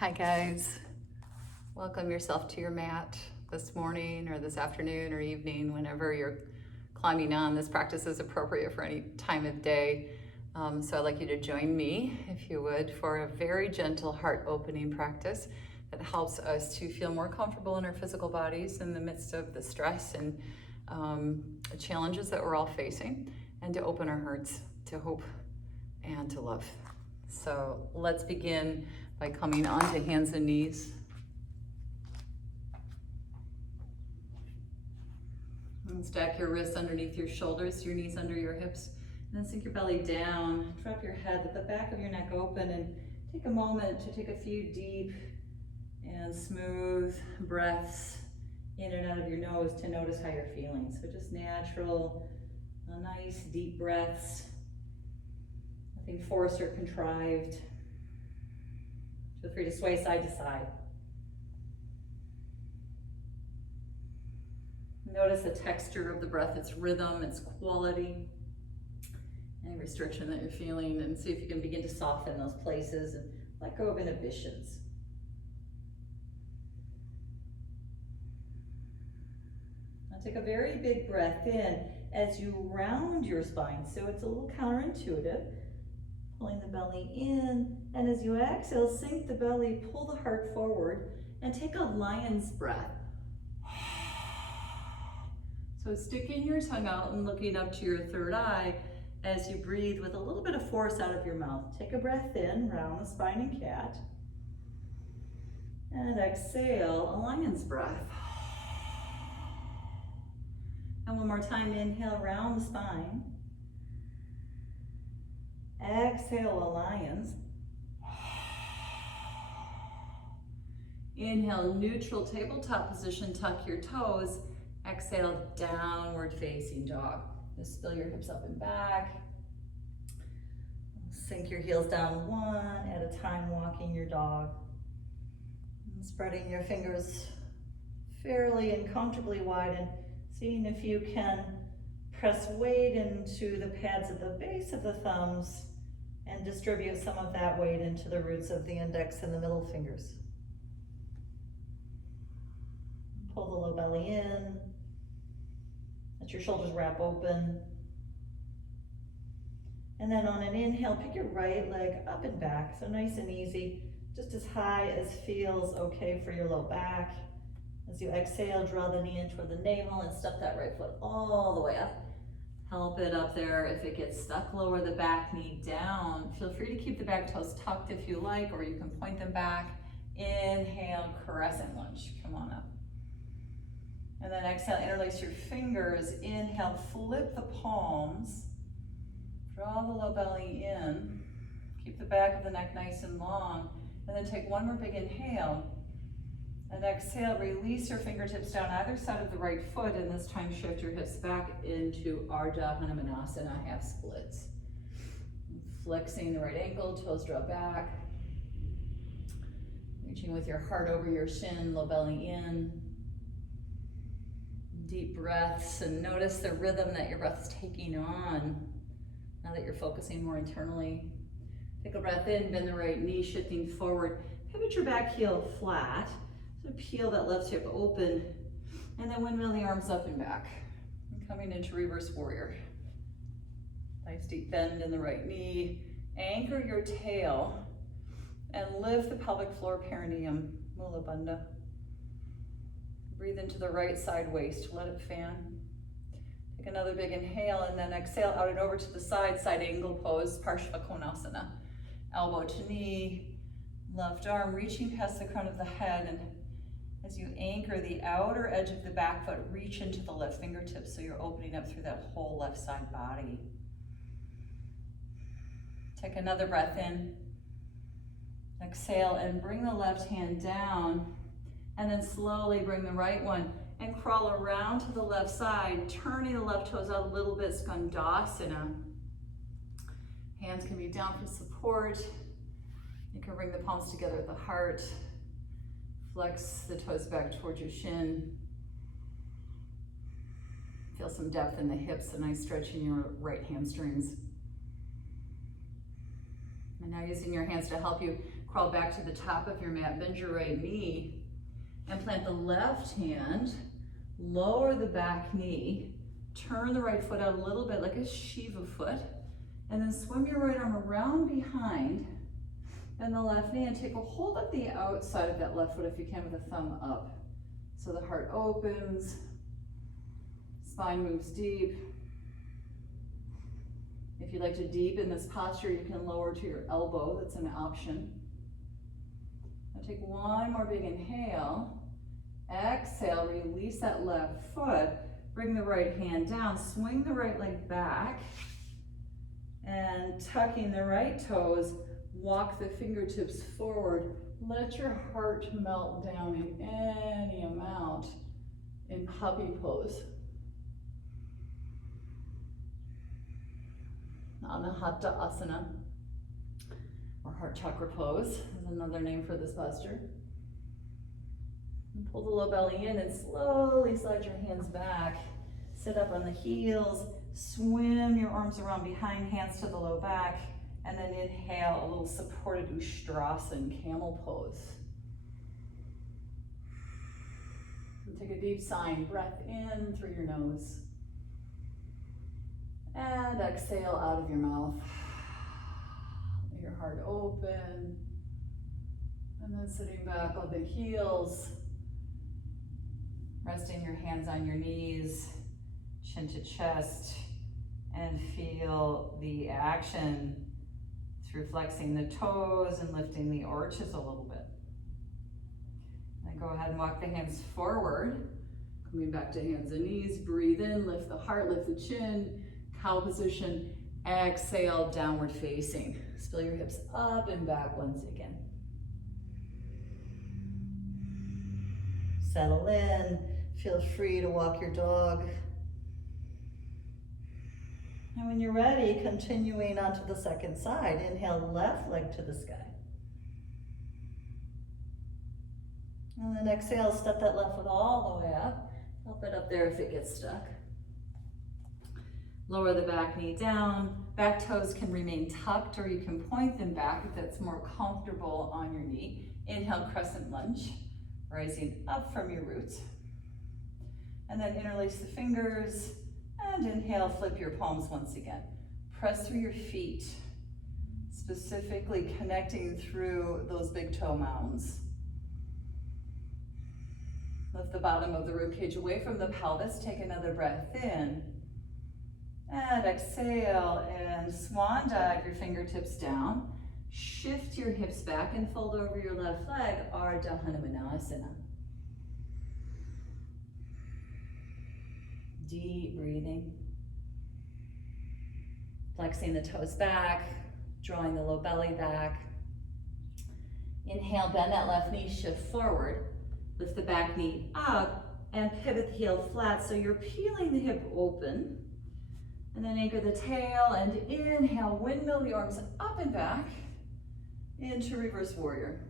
Hi guys, welcome yourself to your mat this morning or this afternoon or evening, whenever you're climbing on. This practice is appropriate for any time of day. So I'd like you to join me, if you would, for a very gentle heart opening practice that helps us to feel more comfortable in our physical bodies in the midst of the stress and challenges that we're all facing, and to open our hearts to hope and to love. So let's begin by coming onto hands and knees. And stack your wrists underneath your shoulders, your knees under your hips, and then sink your belly down. Drop your head with the back of your neck open, and take a moment to take a few deep and smooth breaths in and out of your nose to notice how you're feeling. So just natural, nice deep breaths, nothing forced or contrived. Feel free to sway side to side. Notice the texture of the breath, its rhythm, its quality, any restriction that you're feeling, and see if you can begin to soften those places and let go of inhibitions. Now take a very big breath in as you round your spine, so it's a little counterintuitive. Pulling the belly in, and as you exhale, sink the belly, pull the heart forward, and take a lion's breath. So sticking your tongue out and looking up to your third eye as you breathe with a little bit of force out of your mouth. Take a breath in, round the spine and cat. And exhale, a lion's breath. And one more time, inhale, round the spine. Exhale, a lion's. Inhale, neutral tabletop position, tuck your toes. Exhale, downward facing dog. Just spill your hips up and back. Sink your heels down one at a time, walking your dog. And spreading your fingers fairly and comfortably wide, and seeing if you can press weight into the pads at the base of the thumbs and distribute some of that weight into the roots of the index and the middle fingers. Pull the low belly in. Let your shoulders wrap open. And then on an inhale, pick your right leg up and back, so nice and easy, just as high as feels okay for your low back. As you exhale, draw the knee in toward the navel and step that right foot all the way up. Help it up there. If it gets stuck, lower the back knee down. Feel free to keep the back toes tucked if you like, or you can point them back. Inhale, crescent lunge. Come on up. And then exhale, interlace your fingers. Inhale, flip the palms. Draw the low belly in. Keep the back of the neck nice and long. And then take one more big inhale. And exhale, release your fingertips down either side of the right foot, and this time shift your hips back into Ardha Hanumanasana, half splits. Flexing the right ankle, toes draw back. Reaching with your heart over your shin, low belly in. Deep breaths, and notice the rhythm that your breath is taking on now that you're focusing more internally. Take a breath in, bend the right knee, shifting forward. Pivot your back heel flat. So peel that left hip open, and then windmill the arms up and back. And coming into reverse warrior. Nice deep bend in the right knee. Anchor your tail and lift the pelvic floor perineum, Mula Bandha. Breathe into the right side waist, let it fan. Take another big inhale, and then exhale out and over to the side, side angle pose, Parshva Konasana. Elbow to knee, left arm reaching past the crown of the head, and as you anchor the outer edge of the back foot, reach into the left fingertips so you're opening up through that whole left side body. Take another breath in. Exhale and bring the left hand down, and then slowly bring the right one and crawl around to the left side, turning the left toes out a little bit, Skandasana. Hands can be down for support. You can bring the palms together at the heart. Flex the toes back towards your shin. Feel some depth in the hips, a nice stretch in your right hamstrings. And now using your hands to help you, Crawl back to the top of your mat, bend your right knee, and plant the left hand, lower the back knee, turn the right foot out a little bit like a Shiva foot, and then swim your right arm around behind, bend the left knee, and take a hold of the outside of that left foot if you can with a thumb up. So the heart opens, spine moves deep. If you'd like to deepen this posture, you can lower to your elbow, that's an option. Now take one more big inhale. Exhale, release that left foot. Bring the right hand down, swing the right leg back, and tucking the right toes, walk the fingertips forward. Let your heart melt down in any amount in puppy pose. Anahata Asana, or heart chakra pose, is another name for this posture. And pull the low belly in and slowly slide your hands back. Sit up on the heels, swim your arms around behind, hands to the low back, and then inhale, a little supported Ustrasana, camel pose. And take a deep sigh, breath in through your nose. And exhale out of your mouth. Let your heart open. And then sitting back on the heels, resting your hands on your knees, chin to chest, and feel the action through flexing the toes and lifting the arches a little bit. Then go ahead and walk the hands forward, coming back to hands and knees. Breathe in, lift the heart, lift the chin, cow position. Exhale, downward facing. Spill your hips up and back once again. Settle in, feel free to walk your dog. And when you're ready, continuing onto the second side, inhale, left leg to the sky. And then exhale, step that left foot all the way up. Help it up there if it gets stuck. Lower the back knee down. Back toes can remain tucked, or you can point them back if that's more comfortable on your knee. Inhale, crescent lunge, rising up from your roots. And then interlace the fingers, and inhale, flip your palms once again. Press through your feet, specifically connecting through those big toe mounds. Lift the bottom of the ribcage away from the pelvis. Take another breath in. And exhale, and swan dive your fingertips down. Shift your hips back and fold over your left leg, Ardha Hanumanasana. Deep breathing. Flexing the toes back, drawing the low belly back. Inhale, bend that left knee, shift forward. Lift the back knee up and pivot the heel flat so you're peeling the hip open. And then anchor the tail and inhale, windmill the arms up and back into reverse warrior.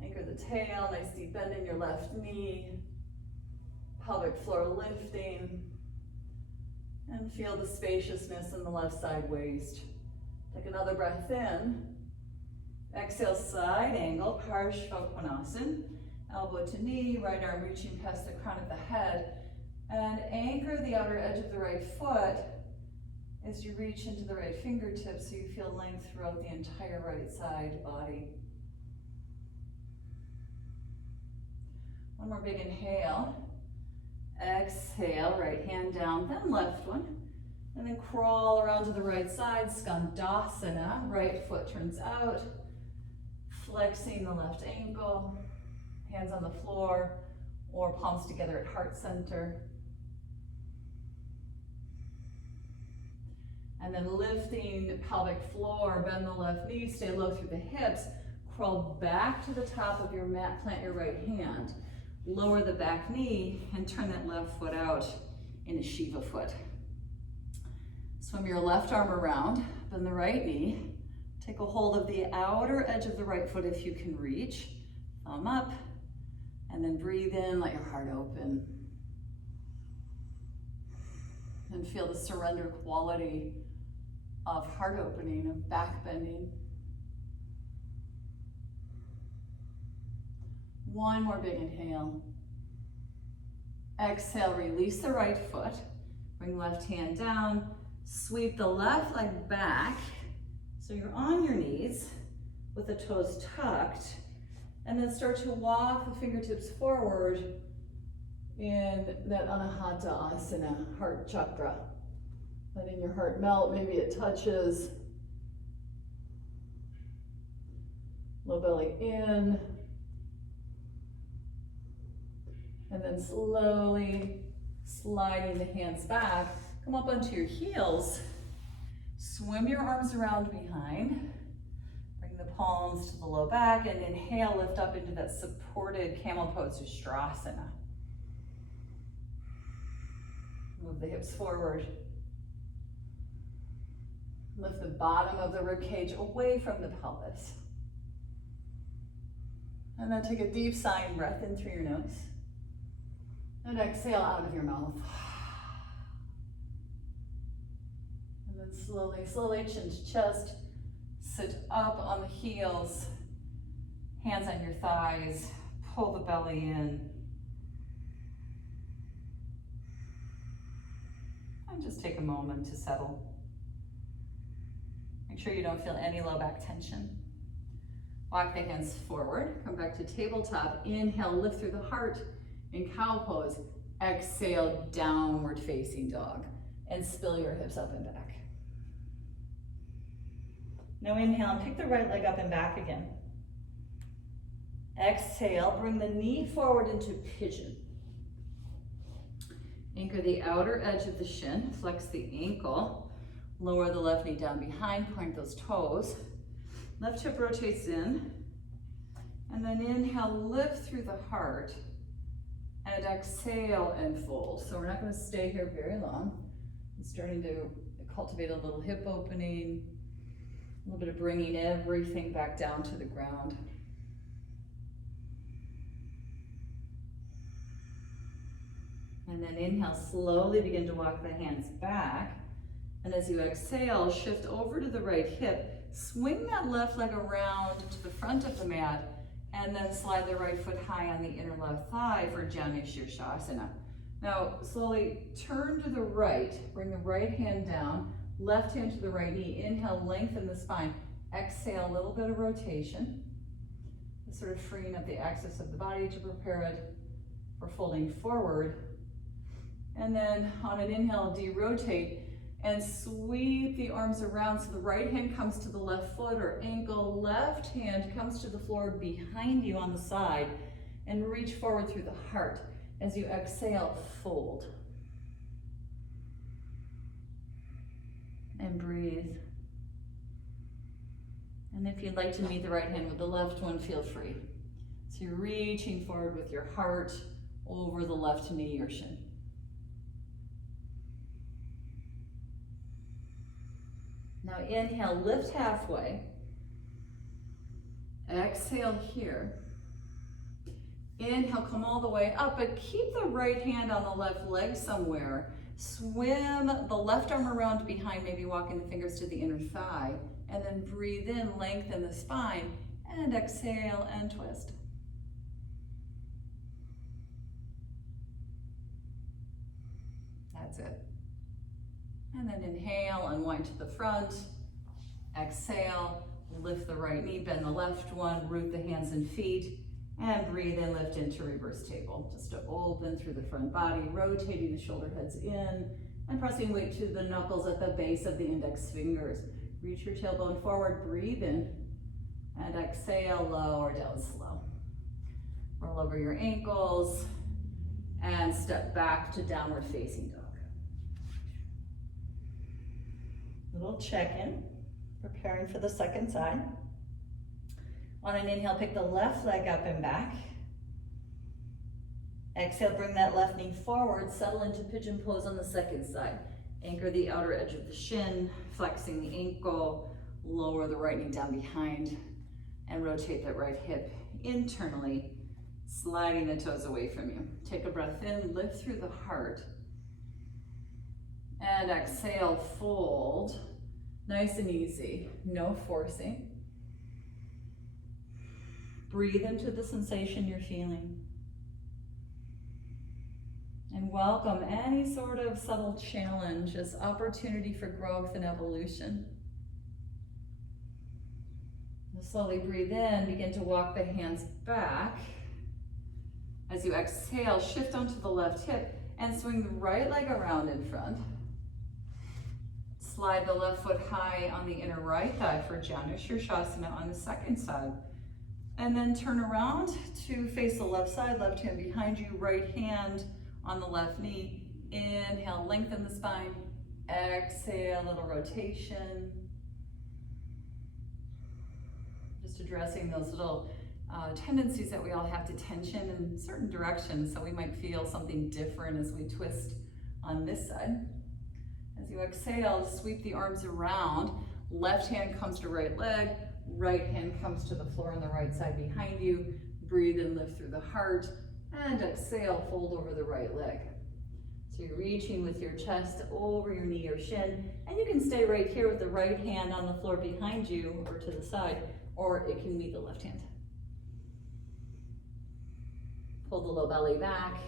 Anchor the tail, nice deep bend in your left knee. Pelvic floor lifting. And feel the spaciousness in the left side waist. Take another breath in. Exhale, side angle, Parshvottanasana. Elbow to knee, right arm reaching past the crown of the head. And anchor the outer edge of the right foot as you reach into the right fingertips so you feel length throughout the entire right side body. One more big inhale. Exhale, right hand down, then left one. And then crawl around to the right side, Skandasana. Right foot turns out, flexing the left ankle, hands on the floor, or palms together at heart center. And then lifting the pelvic floor, bend the left knee, stay low through the hips, crawl back to the top of your mat, plant your right hand, lower the back knee, and turn that left foot out in a Shiva foot. Swim your left arm around, bend the right knee, take a hold of the outer edge of the right foot if you can reach, thumb up, and then breathe in, let your heart open. And feel the surrender quality of heart opening, of back bending. One more big inhale. Exhale, release the right foot. Bring left hand down. Sweep the left leg back. So you're on your knees with the toes tucked. And then start to walk the fingertips forward in that Anahata Asana, heart chakra. Letting your heart melt, maybe it touches. Low belly in. And then slowly sliding the hands back. Come up onto your heels. Swim your arms around behind. Bring the palms to the low back and inhale, lift up into that supported camel pose, Ustrasana. Move the hips forward. Lift the bottom of the rib cage away from the pelvis. And then take a deep sighing breath in through your nose. And exhale out of your mouth. And then slowly, slowly, chin to chest. Sit up on the heels. Hands on your thighs. Pull the belly in. And just take a moment to settle. Make sure you don't feel any low back tension. Walk the hands forward. Come back to tabletop. Inhale, lift through the heart in cow pose. Exhale, downward facing dog. And spill your hips up and back. Now inhale and pick the right leg up and back again. Exhale, bring the knee forward into pigeon. Anchor the outer edge of the shin, flex the ankle, lower the left knee down behind, point those toes. Left hip rotates in, and then inhale, lift through the heart, and exhale and fold. So we're not going to stay here very long. I'm starting to cultivate a little hip opening, a little bit of bringing everything back down to the ground. And then inhale, slowly begin to walk the hands back. And as you exhale, shift over to the right hip, swing that left leg around to the front of the mat, and then slide the right foot high on the inner left thigh for Janu Shirshasana. Now, slowly turn to the right, bring the right hand down, left hand to the right knee. Inhale, lengthen the spine. Exhale, a little bit of rotation. Sort of freeing up the axis of the body to prepare it for folding forward. And then on an inhale, derotate and sweep the arms around so the right hand comes to the left foot or ankle, left hand comes to the floor behind you on the side, and reach forward through the heart. As you exhale, fold. And breathe. And if you'd like to meet the right hand with the left one, feel free. So you're reaching forward with your heart over the left knee or shin. Now inhale, lift halfway. Exhale here. Inhale, come all the way up, but keep the right hand on the left leg somewhere. Swim the left arm around behind, maybe walking the fingers to the inner thigh, and then breathe in, lengthen the spine, and exhale and twist. That's it. And then inhale, unwind to the front. Exhale, lift the right knee, bend the left one, root the hands and feet, and breathe in, lift into reverse table. Just to open through the front body, rotating the shoulder heads in, and pressing weight to the knuckles at the base of the index fingers. Reach your tailbone forward, breathe in, and exhale, lower down slow. Roll over your ankles, and step back to downward facing dog. Little check-in, preparing for the second side. On an inhale, pick the left leg up and back. Exhale, bring that left knee forward, settle into pigeon pose on the second side. Anchor the outer edge of the shin, flexing the ankle, lower the right knee down behind, and rotate that right hip internally, sliding the toes away from you. Take a breath in, lift through the heart, and exhale, fold. Nice and easy, no forcing. Breathe into the sensation you're feeling. And welcome any sort of subtle challenge as opportunity for growth and evolution. Slowly breathe in, begin to walk the hands back. As you exhale, shift onto the left hip and swing the right leg around in front. Slide the left foot high on the inner right thigh for Janu Shirshasana on the second side. And then turn around to face the left side, left hand behind you, right hand on the left knee. Inhale, lengthen the spine. Exhale, little rotation. Just addressing those little tendencies that we all have to tension in certain directions, so we might feel something different as we twist on this side. As you exhale, sweep the arms around. Left hand comes to right leg, right hand comes to the floor on the right side behind you. Breathe and lift through the heart, and exhale, fold over the right leg. So you're reaching with your chest over your knee or shin, and you can stay right here with the right hand on the floor behind you or to the side, or it can meet the left hand. Pull the low belly back.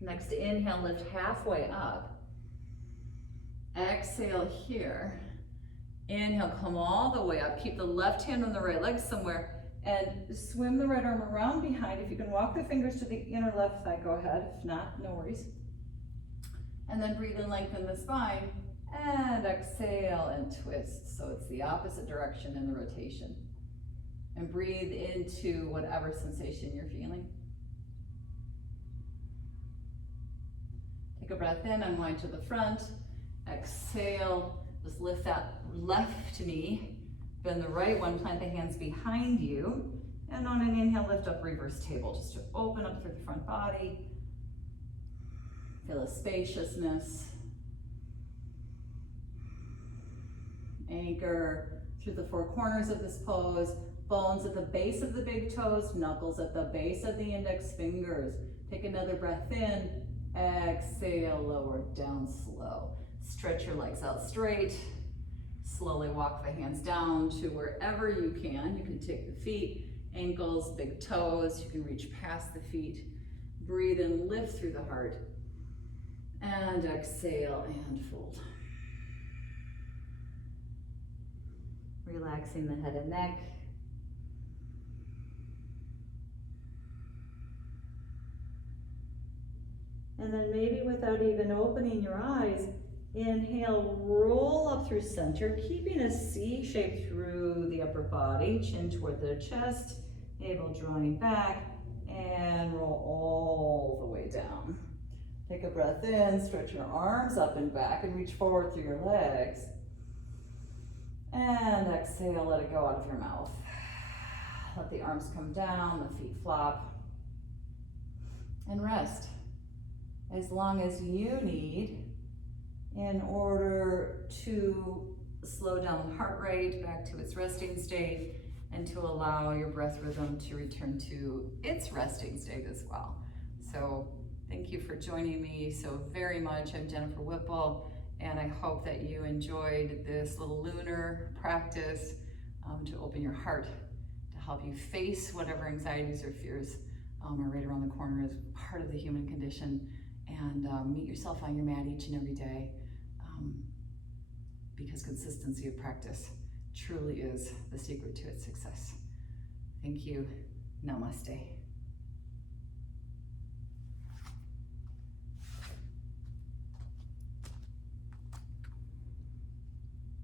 Next inhale, lift halfway up. Exhale here. Inhale, come all the way up. Keep the left hand on the right leg somewhere and swim the right arm around behind. If you can walk the fingers to the inner left thigh, go ahead. If not, no worries. And then breathe and lengthen the spine. And exhale and twist. So it's the opposite direction in the rotation. And breathe into whatever sensation you're feeling. Take a breath in, unwind to the front. Exhale, just lift that left knee. Bend the right one, plant the hands behind you. And on an inhale, lift up reverse table, just to open up through the front body. Feel a spaciousness. Anchor through the four corners of this pose. Bones at the base of the big toes, knuckles at the base of the index fingers. Take another breath in. Exhale, lower down slow. Stretch your legs out straight. Slowly walk the hands down to wherever you can. You can take the feet, ankles, big toes. You can reach past the feet. Breathe and lift through the heart. And exhale and fold. Relaxing the head and neck. And then maybe without even opening your eyes, inhale, roll up through center, keeping a C shape through the upper body, chin toward the chest, navel drawing back, and roll all the way down. Take a breath in, stretch your arms up and back, and reach forward through your legs. And exhale, let it go out of your mouth. Let the arms come down, the feet flop, and rest as long as you need in order to slow down the heart rate back to its resting state and to allow your breath rhythm to return to its resting state as well. So thank you for joining me so very much. I'm Jennifer Whipple, and I hope that you enjoyed this little lunar practice to open your heart, to help you face whatever anxieties or fears are right around the corner as part of the human condition, and meet yourself on your mat each and every day, because consistency of practice truly is the secret to its success. Thank you. Namaste.